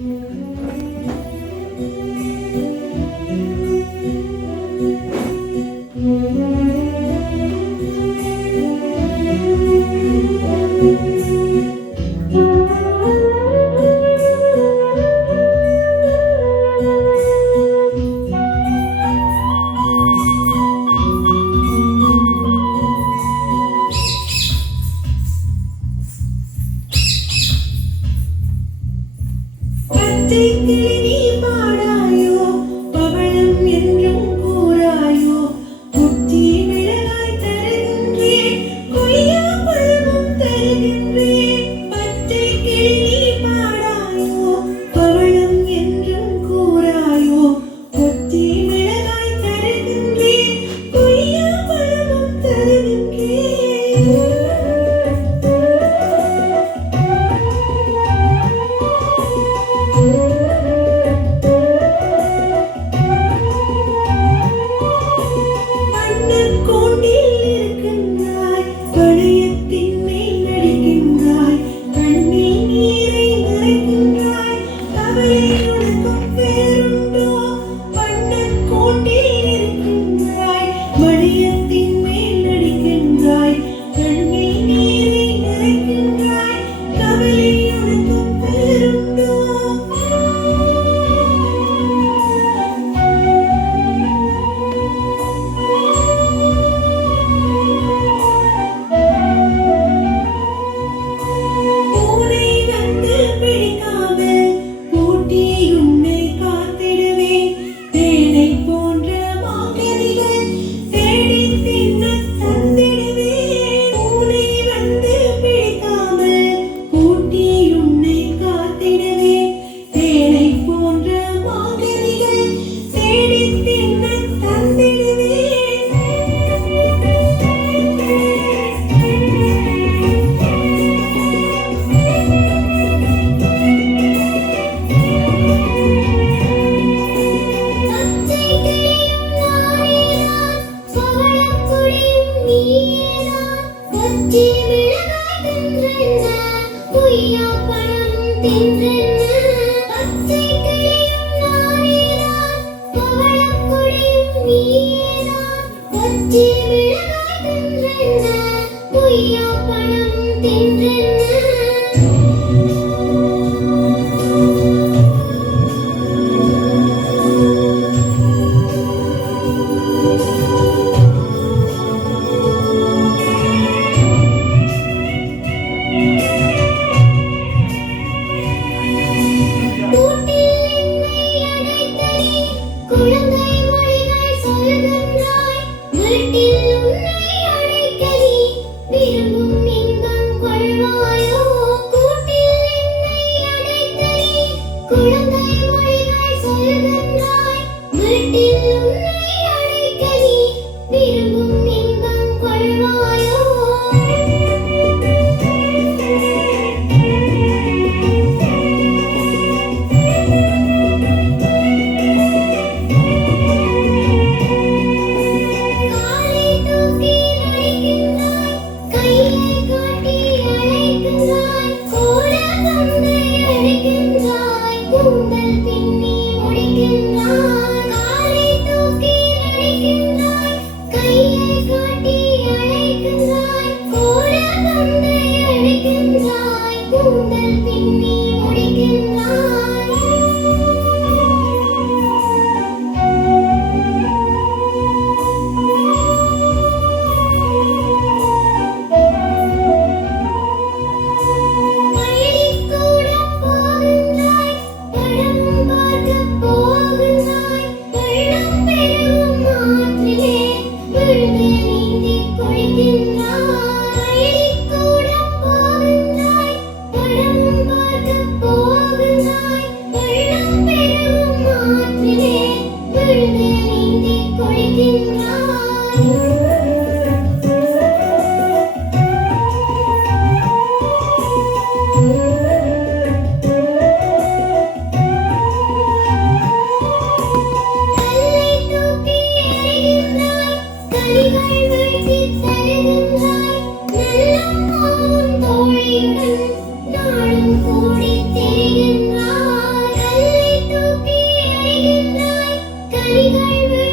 Música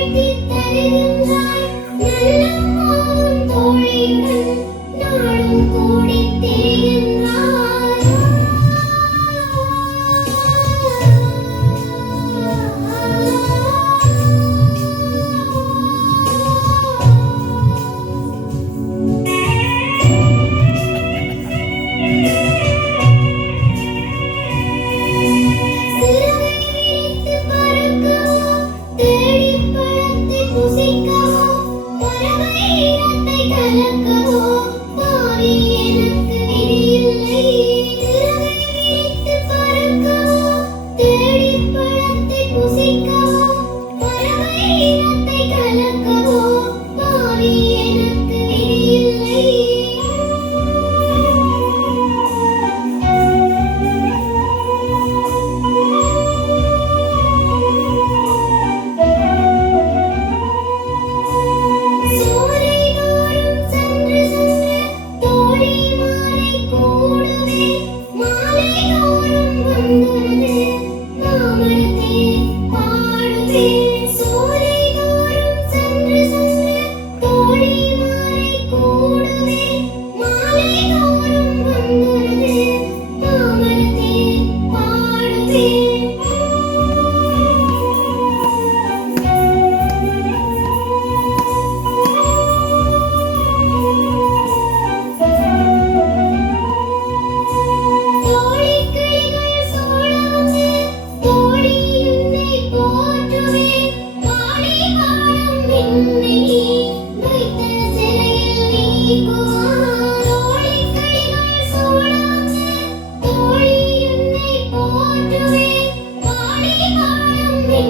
செய்து தருகின்றாய் நல்ல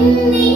me.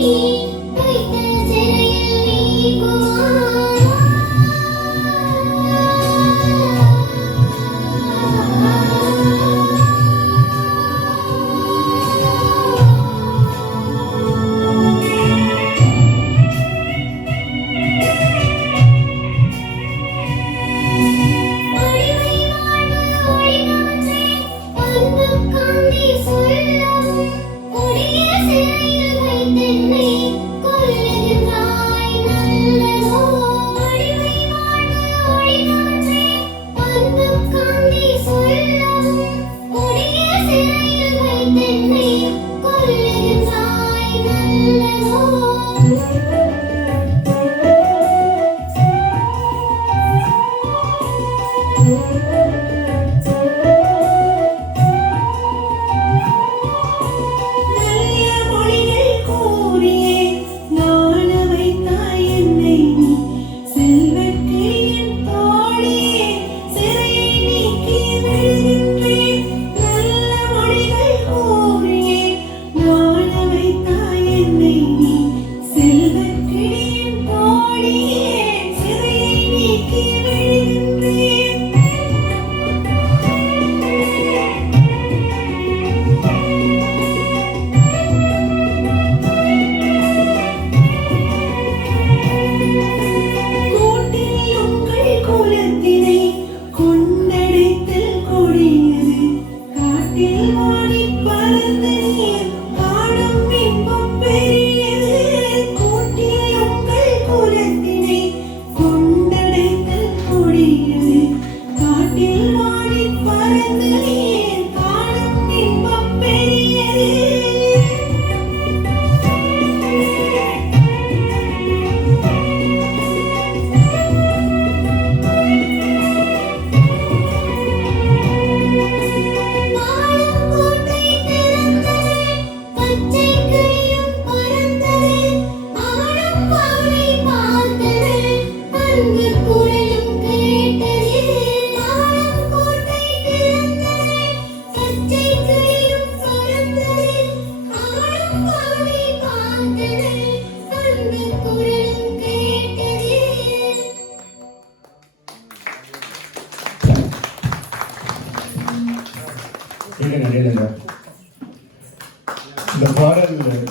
பாடல்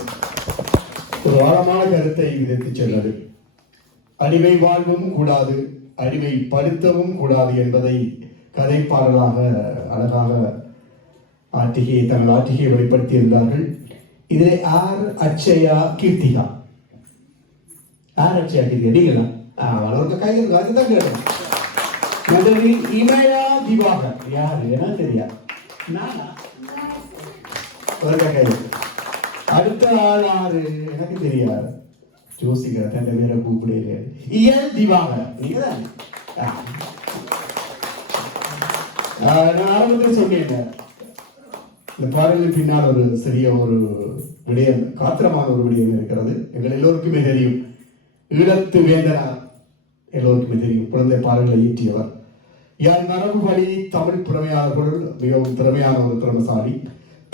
ஒரு ஆழமான கருத்தை எடுத்துச் சென்றது அடிமை வாழ்வும் கூடாது அடிமை படுத்தவும் கூடாது என்பதை கதைப்பாடலாக அழகாக ஆட்டிகையை தங்கள் ஆட்டிகையை வெளிப்படுத்தியிருந்தார்கள். இதிலே ஆர் அச்சயா கீர்த்திகா. ஆர் அச்சயா கீர்த்திகா நீங்களா வளர்க்க கை இருக்கு அதுதான் கேட்டேன் முதலில் இமயா திவாகர். யார் ஏன்னா தெரியாது. நானா? ஒரு கையில். அடுத்த ஆள் ஆறு எனக்கு தெரியாது. ஜோசிக்கிற தன் பேரை கூப்பிடுங்க ஏன் திவாகர்? நீங்க நான் ஆரம்பத்தில் சொன்னேன் இந்த பாடலின் பின்னால் ஒரு சிறிய ஒரு விடயம் காத்திரமான ஒரு விடயம் இருக்கிறது. எங்கள் எல்லோருக்குமே தெரியும். ஈழத்து வேந்தனா. எல்லோருக்குமே தெரியும். குழந்தை பாடல்களை இயற்றியவர். யார் மரபு வழி தமிழ் புலமையாளர்களுள் மிகவும் திறமையான ஒரு திறமசாலி.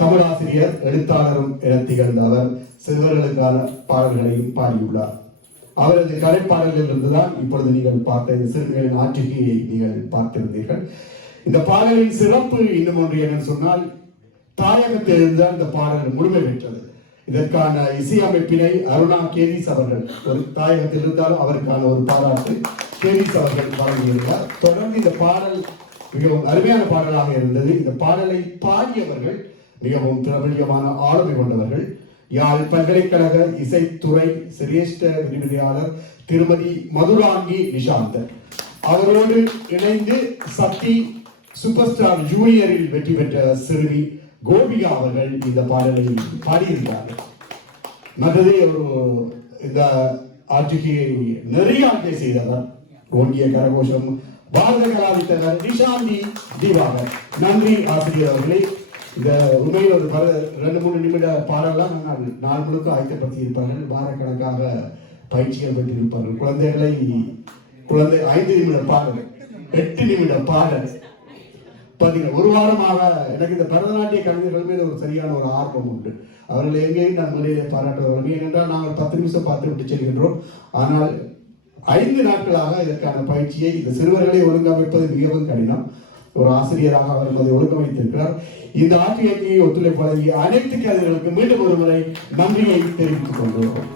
தமிழாசிரியர் எழுத்தாளரும் என திகழ்ந்த அவர் சிறுவர்களுக்கான பாடல்களையும் பாடியுள்ளார். அவரது கலைப்பாடல்கள் இருந்துதான் இப்பொழுது நீங்கள் பார்த்த இந்த ஆற்றுகையை நீங்கள் பார்த்திருந்தீர்கள். இந்த பாடலின் சிறப்பு இன்னும் ஒன்று என்னன்னு சொன்னால் தாயகத்தில் இருந்தால் இந்த பாடல் முழுமை பெற்றது. இதற்கான இசையமைப்பினை அருணா கேரிஸ் அவர்கள் ஒரு தாயகத்தில் இருந்தாலும் அவருக்கான ஒரு பாராட்டு கேரிஸ் அவர்கள் வழங்கியிருந்தார் தொடர்ந்து இந்த பாடல் மிகவும் அருமையான பாடலாக இருந்தது. இந்த பாடலை பாடியவர்கள் மிகவும் பிரபல்யமான ஆளுமை கொண்டவர்கள். யாழ் பல்கலைக்கழக இசைத்துறை சிரேஷ்ட விரிவுரையாளர் திருமதி மதுராங்கி நிஷாந்தர் அவரோடு இணைந்து சக்தி சூப்பர் ஸ்டார் ஜூனியரில் வெற்றி பெற்ற சிறுமி கோபிகா அவர்கள் இந்த பாடலை பாடியிருந்தார்கள் மற்றது ஒரு இந்த ஆட்சிக்கு நிறைய ஆட்சி செய்தவர். ஓங்கிய கரகோஷம் பாரத கலாவித்தவர் நிஷாந்தி தீபாகர் நன்றி ஆசிரியர் அவர்களே இந்த உண்மையில் ஒரு பல ரெண்டு மூணு நிமிட பாடலாம் நாள் முழுக்க ஆயத்தப்படுத்தி இருப்பார்கள் வாரக்கணக்காக பயிற்சிகள் பெற்றிருப்பார்கள் குழந்தைகளை குழந்தை ஐந்து நிமிட பாடல் எட்டு நிமிட பாடல் பார்த்தீங்கன்னா ஒரு வாரமாக எனக்கு இந்த பரதநாட்டிய கலைஞர்கள் மீது ஒரு சரியான ஒரு ஆர்வம் உண்டு. அவர்கள் எங்கேயும் நான் முறையிலே வரணும் ஏனென்றால் நாங்கள் பத்து நிமிஷம் பார்த்து விட்டு செல்கின்றோம். ஆனால் ஐந்து நாட்களாக இதற்கான பயிற்சியை இந்த சிறுவர்களை ஒழுங்கமைப்பது மிகவும் கடினம். ஒரு ஆசிரியராக அவர் அதை ஒழுங்கமைத்திருக்கிறார் இந்த ஆட்சியை ஒத்துழைப்பு வழங்கிய அனைத்து கலைஞர்களுக்கு மீண்டும் ஒருமுறை நன்றியை தெரிவித்துக் கொள்கிறோம்.